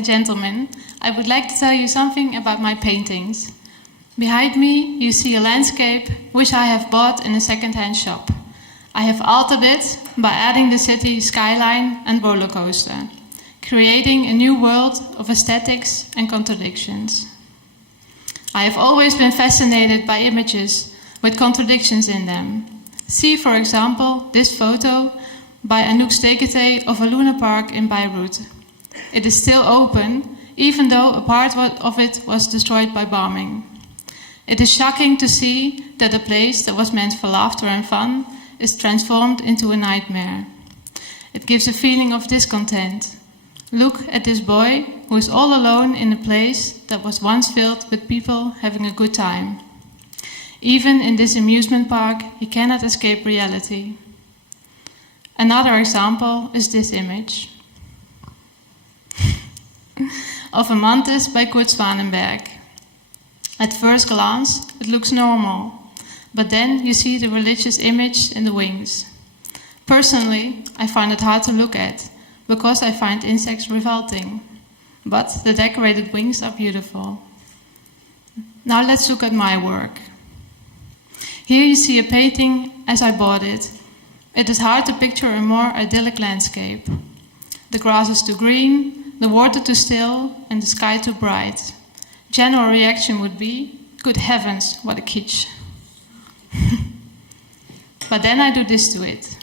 gentlemen, I would like to tell you something about my paintings. Behind me, you see a landscape which I have bought in a second-hand shop. I have altered it by adding the city skyline and roller coaster, creating a new world of aesthetics and contradictions. I have always been fascinated by images with contradictions in them. See, for example, this photo by Anouk Stekete of a Luna Park in Beirut. It is still open, even though a part of it was destroyed by bombing. It is shocking to see that a place that was meant for laughter and fun is transformed into a nightmare. It gives a feeling of discontent. Look at this boy who is all alone in a place that was once filled with people having a good time. Even in this amusement park, he cannot escape reality. Another example is this image of a mantis by Kurt Zwanenberg. At first glance, it looks normal, but then you see the religious image in the wings. Personally, I find it hard to look at, because I find insects revolting. But the decorated wings are beautiful. Now let's look at my work. Here you see a painting as I bought it. It is hard to picture a more idyllic landscape. The grass is too green, the water too still, and the sky too bright. General reaction would be, good heavens, what a kitsch. But then I do this to it.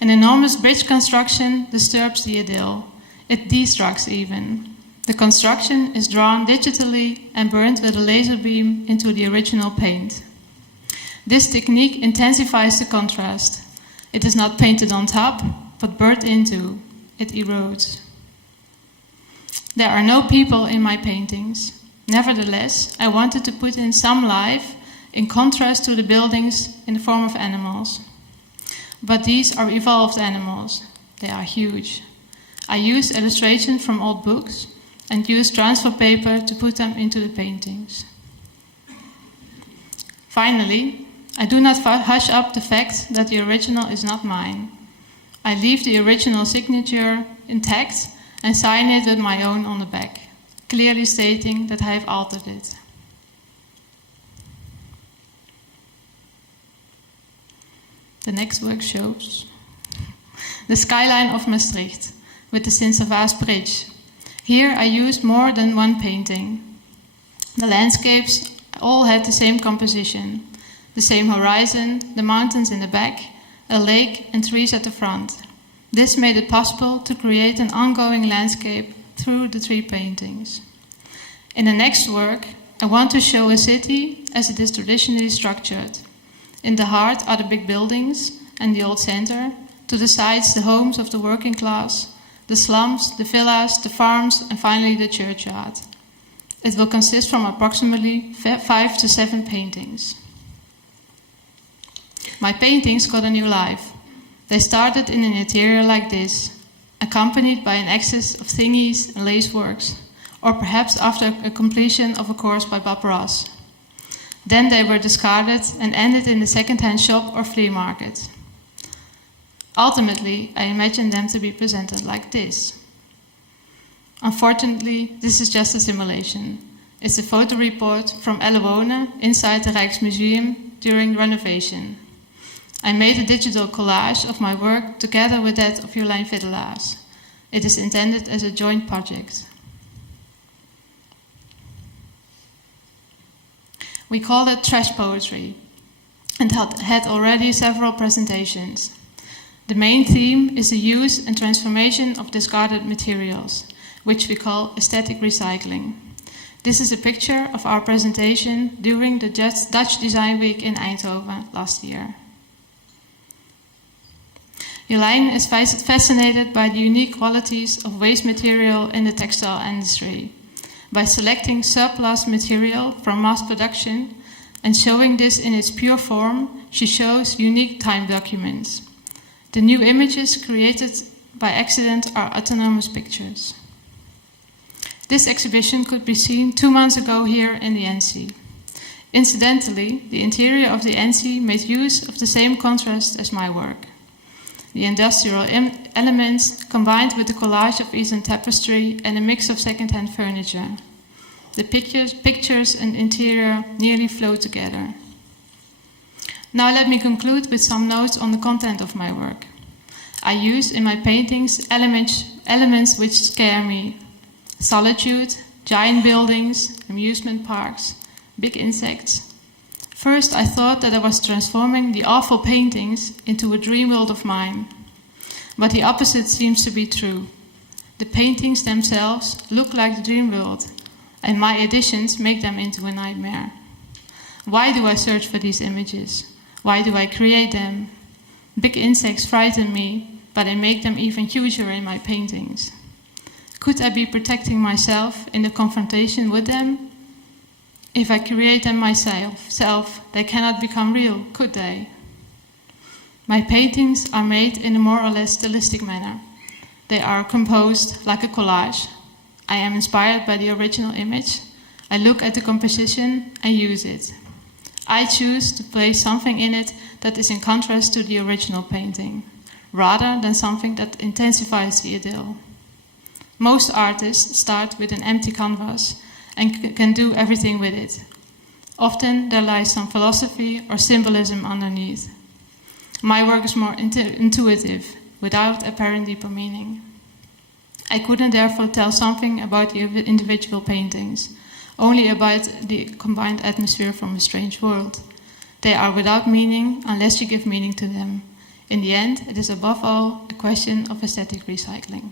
An enormous bridge construction disturbs the idyll. It destructs even. The construction is drawn digitally and burned with a laser beam into the original paint. This technique intensifies the contrast. It is not painted on top, but burnt into. It erodes. There are no people in my paintings. Nevertheless, I wanted to put in some life in contrast to the buildings in the form of animals. But these are evolved animals. They are huge. I used illustration from old books and used transfer paper to put them into the paintings. Finally, I do not hush up the fact that the original is not mine. I leave the original signature intact and sign it with my own on the back, clearly stating that I have altered it. The next work shows the skyline of Maastricht with the Sint-Servaas Bridge. Here I used more than one painting. The landscapes all had the same composition, the same horizon, the mountains in the back, a lake and trees at the front. This made it possible to create an ongoing landscape through the three paintings. In the next work, I want to show a city as it is traditionally structured. In the heart are the big buildings and the old center, to the sides the homes of the working class, the slums, the villas, the farms, and finally the churchyard. It will consist from approximately 5 to 7 paintings. My paintings got a new life. They started in an interior like this, accompanied by an excess of thingies and laceworks, or perhaps after a completion of a course by Bob Ross. Then they were discarded and ended in the second-hand shop or flea market. Ultimately, I imagined them to be presented like this. Unfortunately, this is just a simulation. It's a photo report from Elle Wonen inside the Rijksmuseum during renovation. I made a digital collage of my work together with that of Jolijn Viddelaars. It is intended as a joint project. We called it trash poetry and had already several presentations. The main theme is the use and transformation of discarded materials, which we call aesthetic recycling. This is a picture of our presentation during the Dutch Design Week in Eindhoven last year. Jolijn is fascinated by the unique qualities of waste material in the textile industry. By selecting surplus material from mass production and showing this in its pure form, she shows unique time documents. The new images created by accident are autonomous pictures. This exhibition could be seen 2 months ago here in the NC. Incidentally, the interior of the NC made use of the same contrast as my work. The industrial elements combined with the collage of Eastern tapestry and a mix of second-hand furniture. The pictures and interior nearly flow together. Now let me conclude with some notes on the content of my work. I use in my paintings elements which scare me. Solitude, giant buildings, amusement parks, big insects. First, I thought that I was transforming the awful paintings into a dream world of mine. But the opposite seems to be true. The paintings themselves look like the dream world, and my additions make them into a nightmare. Why do I search for these images? Why do I create them? Big insects frighten me, but I make them even huger in my paintings. Could I be protecting myself in the confrontation with them? If I create them myself, they cannot become real, could they? My paintings are made in a more or less stylistic manner. They are composed like a collage. I am inspired by the original image. I look at the composition and use it. I choose to place something in it that is in contrast to the original painting, rather than something that intensifies the idyll. Most artists start with an empty canvas and can do everything with it. Often there lies some philosophy or symbolism underneath. My work is more intuitive, without apparent deeper meaning. I couldn't therefore tell something about the individual paintings, only about the combined atmosphere from a strange world. They are without meaning unless you give meaning to them. In the end, it is above all a question of aesthetic recycling.